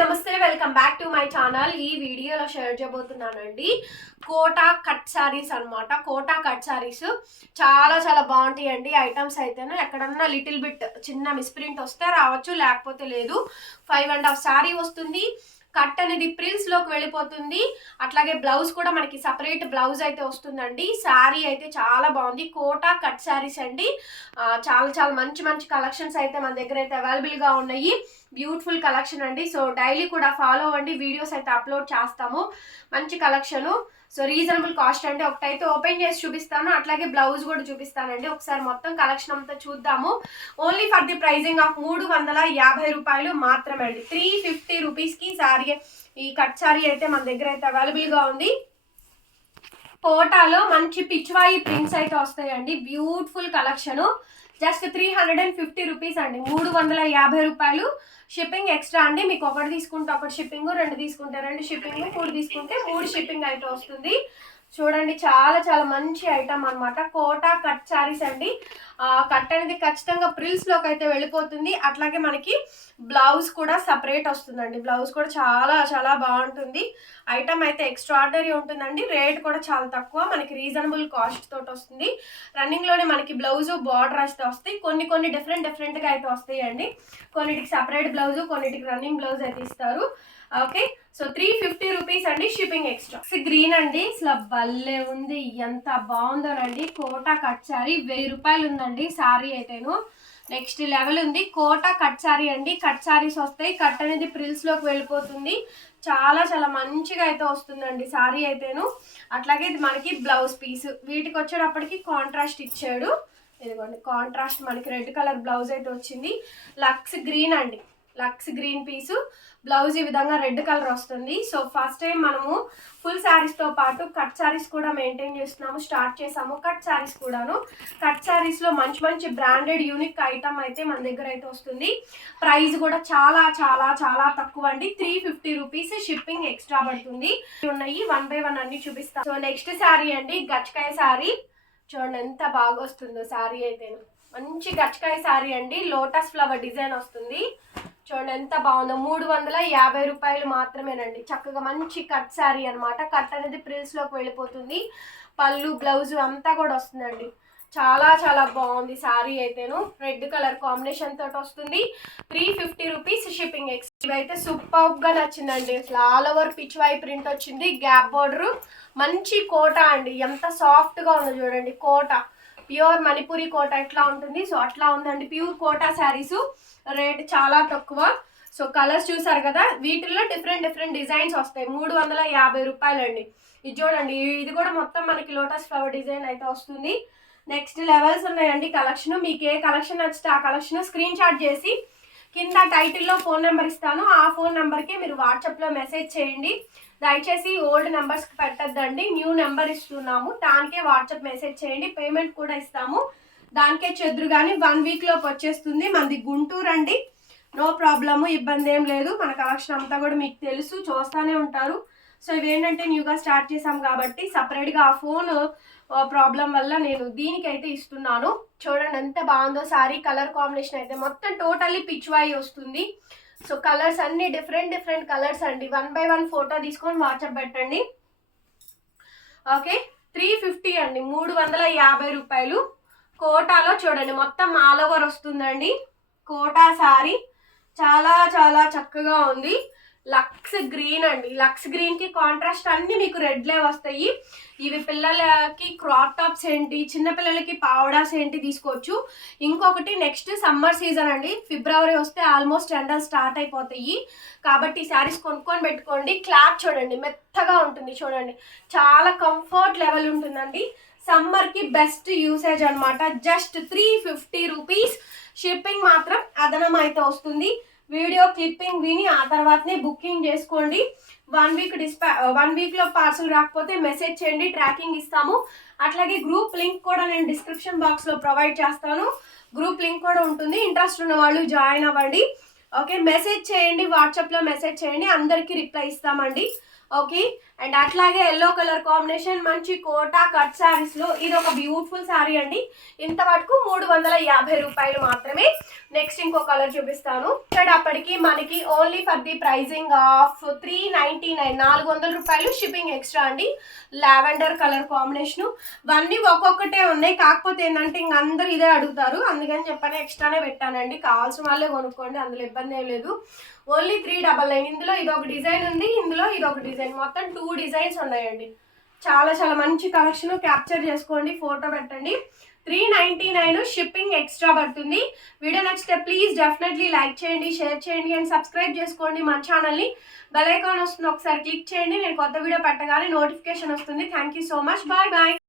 నమస్తే welcome back to my channel. ఈ వీడియోలో షేర్ చేయబోతున్నానండి. కోటా కట్ సారీస్ అనమాట కోటా కట్ శారీస్ చాలా చాలా బాగుంటాయి అండి ఐటమ్స్ అయితే ఎక్కడన్నా లిటిల్ బిట్ చిన్న మిస్ప్రింట్ వస్తే రావచ్చు లేకపోతే లేదు. ఫైవ్ అండ్ హాఫ్ సారీ వస్తుంది. కట్ అనేది ప్రిల్స్లోకి వెళ్ళిపోతుంది. అట్లాగే బ్లౌజ్ కూడా మనకి సపరేట్ బ్లౌజ్ అయితే వస్తుందండి. శారీ అయితే చాలా బాగుంది. కోటా కట్ శారీస్ అండి. చాలా చాలా మంచి మంచి కలెక్షన్స్ అయితే మన దగ్గర అయితే అవైలబుల్గా ఉన్నాయి. బ్యూటిఫుల్ కలెక్షన్ అండి. సో డైలీ కూడా ఫాలో అవ్వండి. వీడియోస్ అయితే అప్లోడ్ చేస్తాము. మంచి కలెక్షను. సో రీజనబుల్ కాస్ట్ అంటే ఒకటైతే ఓపెన్ చేసి చూపిస్తాను. అట్లాగే బ్లౌజ్ కూడా చూపిస్తానండి. ఒకసారి మొత్తం కలెక్షన్ అంతా చూద్దాము. Only for the pricing of మూడు వందల యాభై రూపాయలు మాత్రమే అండి త్రీ ఫిఫ్టీ రూపీస్కి శారీ ఈ కట్ సారీ అయితే మన దగ్గర అయితే అవైలబుల్గా ఉంది. కోటాలో మంచి పిచ్వాయి ప్రింట్స్ అయితే వస్తాయండి. Beautiful collection. Just three hundred and fifty rupees అండి. మూడు వందల యాభై రూపాయలు షిప్పింగ్ ఎక్స్ట్రా అండి. మీకు ఒకటి తీసుకుంటే ఒకటి షిప్పింగ్ రెండు తీసుకుంటే రెండు షిప్పింగ్ మూడు తీసుకుంటే మూడు షిప్పింగ్ అయితే వస్తుంది. చూడండి చాలా చాలా మంచి ఐటమ్ అనమాట కోటా కట్ శారీస్ అండి. కట్ అనేది ఖచ్చితంగా ప్రిల్స్లోకి అయితే వెళ్ళిపోతుంది. అట్లాగే మనకి బ్లౌజ్ కూడా సపరేట్ వస్తుందండి. బ్లౌజ్ కూడా చాలా చాలా బాగుంటుంది. ఐటమ్ అయితే ఎక్స్ట్రాడనరీ ఉంటుందండి. రేట్ కూడా చాలా తక్కువ. మనకి రీజనబుల్ కాస్ట్ తోటి వస్తుంది. రన్నింగ్లోనే మనకి బ్లౌజ్ బార్డర్ అయితే వస్తాయి. కొన్ని కొన్ని డిఫరెంట్ డిఫరెంట్గా అయితే వస్తాయండి. కొన్నిటికి సపరేట్ బ్లౌజ్ కొన్నిటికి రన్నింగ్ బ్లౌజ్ అయితే ఇస్తారు. Okay so three fifty rupees అండి షిప్పింగ్ ఎక్స్ట్రా గ్రీన్ అండి అసలు భలే ఉంది ఎంత బాగుందోనండి. కోటా కట్ సారీ వెయ్యి రూపాయలు ఉందండి సారీ అయితేను. నెక్స్ట్ లెవెల్ ఉంది కోటా కట్ సారీ అండి. కట్ సారీస్ వస్తాయి కట్ అనేది ప్రిల్స్లోకి వెళ్ళిపోతుంది. చాలా చాలా మంచిగా అయితే వస్తుందండి సారీ అయితేను. అట్లాగే ఇది మనకి బ్లౌజ్ పీస్ వీటికి వచ్చేటప్పటికి కాంట్రాస్ట్ ఇచ్చాడు. ఇదిగోండి కాంట్రాస్ట్ మనకి రెడ్ కలర్ బ్లౌజ్ అయితే వచ్చింది. లక్స్ గ్రీన్ అండి. Lux green piece. బ్లౌజ్ ఈ విధంగా రెడ్ కలర్ వస్తుంది. సో ఫస్ట్ టైం మనము ఫుల్ శారీస్తో పాటు కట్ శారీస్ కూడా మెయింటైన్ చేస్తున్నాము. స్టార్ట్ చేసాము కట్ శారీస్ కూడాను. కట్ శారీస్లో మంచి మంచి బ్రాండెడ్ యూనిక్ ఐటమ్ అయితే మన దగ్గర అయితే వస్తుంది. ప్రైస్ కూడా చాలా చాలా చాలా తక్కువ అండి. Three fifty rupees shipping extra పడుతుంది. ఉన్నాయి. వన్ బై వన్ అన్ని చూపిస్తాను సో నెక్స్ట్ శారీ అండి. గచ్చకాయ శారీ చూడండి ఎంత బాగా వస్తుందో శారీ అయితే మంచి గచ్చకాయ శారీ అండి. లోటస్ ఫ్లవర్ డిజైన్ వస్తుంది. చూడండి ఎంత బాగుందో. మూడు వందల యాభై రూపాయలు మాత్రమేనండి. చక్కగా మంచి కట్ శారీ అన్నమాట. కట్ అనేది ప్రిల్స్లోకి వెళ్ళిపోతుంది. పళ్ళు బ్లౌజ్ అంతా కూడా వస్తుందండి. చాలా చాలా బాగుంది శారీ అయితేను. రెడ్ కలర్ కాంబినేషన్ తోటి వస్తుంది. త్రీ ఫిఫ్టీ రూపీస్ షిప్పింగ్ ఎక్స్ ఇవైతే సూపర్గా నచ్చిందండి. అసలు all over Pichwai print వచ్చింది. గ్యాప్ బోర్డర్ మంచి కోట అండి. ఎంత సాఫ్ట్గా ఉందో చూడండి. కోట. ప్యూర్ మణిపురి కోట ఎట్లా ఉంటుంది? సో అట్లా ఉందండి. Pure quota saris. రేట్ చాలా తక్కువ. సో కలర్స్ చూసారు కదా వీటిల్లో డిఫరెంట్ డిఫరెంట్ డిజైన్స్ వస్తాయి. మూడు వందల యాభై రూపాయలండి. ఇది చూడండి ఇది కూడా మొత్తం మనకి లోటస్ ఫ్లవర్ డిజైన్ అయితే వస్తుంది. నెక్స్ట్ లెవెల్స్ ఉన్నాయండి కలెక్షన్. మీకు ఏ కలెక్షన్ నచ్చితే ఆ కలెక్షన్ స్క్రీన్ షాట్ చేసి కింద టైటిల్లో ఫోన్ నెంబర్ ఇస్తాను. ఆ ఫోన్ నెంబర్కి మీరు వాట్సాప్లో మెసేజ్ చేయండి. దయచేసి ఓల్డ్ నెంబర్స్కి పెట్టద్దండి. న్యూ నెంబర్ ఇస్తున్నాము. దానికే వాట్సాప్ మెసేజ్ చేయండి. పేమెంట్ కూడా ఇస్తాము. దానికే చెదురు కానీ వన్ వీక్ లోపు వచ్చేస్తుంది. మనది గుంటూరు అండి. నో ప్రాబ్లము ఇబ్బంది ఏం లేదు. మన కలెక్షన్ అంతా కూడా మీకు తెలుసు. చూస్తూనే ఉంటారు. సో ఇవేంటంటే న్యూగా స్టార్ట్ చేసాం కాబట్టి సపరేట్గా ఆ ఫోన్ ప్రాబ్లం వల్ల నేను దీనికైతే ఇస్తున్నాను. చూడండి ఎంత బాగుందో సారీ కలర్ కాంబినేషన్ అయితే మొత్తం టోటల్లీ పిచ్ వస్తుంది. సో కలర్స్ అన్ని డిఫరెంట్ డిఫరెంట్ కలర్స్ అండి. వన్ బై వన్ ఫోటో తీసుకొని వాట్సాప్ పెట్టండి. ఓకే? త్రీ ఫిఫ్టీ అండి. మూడు వందల యాభై రూపాయలు. కోటాలో చూడండి. మొత్తం ఆల్ ఓవర్ వస్తుందండి. కోటా సారీ. చాలా చాలా చక్కగా ఉంది. లక్స్ గ్రీన్ అండి. లక్స్ గ్రీన్కి కాంట్రాస్ట్ అన్ని మీకు రెడ్లే వస్తాయి. ఇవి పిల్లలకి క్రాప్ టాప్స్ ఏంటి చిన్న పిల్లలకి పావడాస్ ఏంటి తీసుకోవచ్చు. ఇంకొకటి నెక్స్ట్ సమ్మర్ సీజన్ అండి. ఫిబ్రవరి వస్తే ఆల్మోస్ట్ ఎండలు స్టార్ట్ అయిపోతాయి. కాబట్టి ఈ శారీస్ కొనుక్కొని పెట్టుకోండి. క్లాత్ చూడండి మెత్తగా ఉంటుంది చూడండి. చాలా కంఫర్ట్ లెవెల్ ఉంటుందండి. సమ్మర్కి బెస్ట్ యూసేజ్ అనమాట just three fifty rupees. Shipping మాత్రం అదనం అయితే వస్తుంది. వీడియో క్లిప్పింగ్ విని ఆ తర్వాతనే బుకింగ్ చేసుకోండి. వన్ వీక్ డిస్పా వన్ వీక్లో పార్సల్ రాకపోతే మెసేజ్ చేయండి ట్రాకింగ్ ఇస్తాము. అట్లాగే గ్రూప్ లింక్ కూడా నేను డిస్క్రిప్షన్ బాక్స్లో ప్రొవైడ్ చేస్తాను. గ్రూప్ లింక్ కూడా ఉంటుంది. ఇంట్రెస్ట్ ఉన్న వాళ్ళు జాయిన్ అవ్వండి. ఓకే మెసేజ్ చేయండి వాట్సాప్లో మెసేజ్ చేయండి అందరికీ రిప్లై ఇస్తామండి. ఓకే? అండ్ అట్లాగే ఎల్లో కలర్ కాంబినేషన్ మంచి కోటా కట్ శారీస్లో ఇది ఒక బ్యూటిఫుల్ శారీ అండి. ఇంత వరకు మూడు వందల యాభై రూపాయలు మాత్రమే. నెక్స్ట్ ఇంకో కలర్ చూపిస్తాను. ఇక్కడ అప్పటికి మనకి only for the pricing of three ninety nine నాలుగు వందల రూపాయలు షిప్పింగ్ ఎక్స్ట్రా అండి. లావెండర్ కలర్ కాంబినేషన్ ఇవన్నీ ఒక్కొక్కటే ఉన్నాయి. కాకపోతే ఏంటంటే ఇంక అందరు ఇదే అడుగుతారు. అందుకని చెప్పని ఎక్స్ట్రానే పెట్టానండి. కావాల్సిన వాళ్ళే కొనుక్కోండి. అందులో ఇబ్బంది ఏం లేదు. Only three double nine. ఇందులో ఇది ఒక డిజైన్ ఉంది ఇందులో ఇది ఒక డిజైన్. మొత్తం టూ డిజైన్స్ ఉన్నాయండి. చాలా చాలా మంచి కలెక్షన్ క్యాప్చర్ చేసుకోండి ఫోటో పెట్టండి. Three ninety nine shipping extra పడుతుంది. వీడియో నచ్చితే ప్లీజ్ డెఫినెట్లీ లైక్ చేయండి షేర్ చేయండి అండ్ సబ్స్క్రైబ్ చేసుకోండి మన ఛానల్ని. బెల్ ఐకాన్ వస్తుంది ఒకసారి క్లిక్ చేయండి. నేను కొత్త వీడియో పెట్టగానే నోటిఫికేషన్ వస్తుంది. Thank you so much. Bye bye.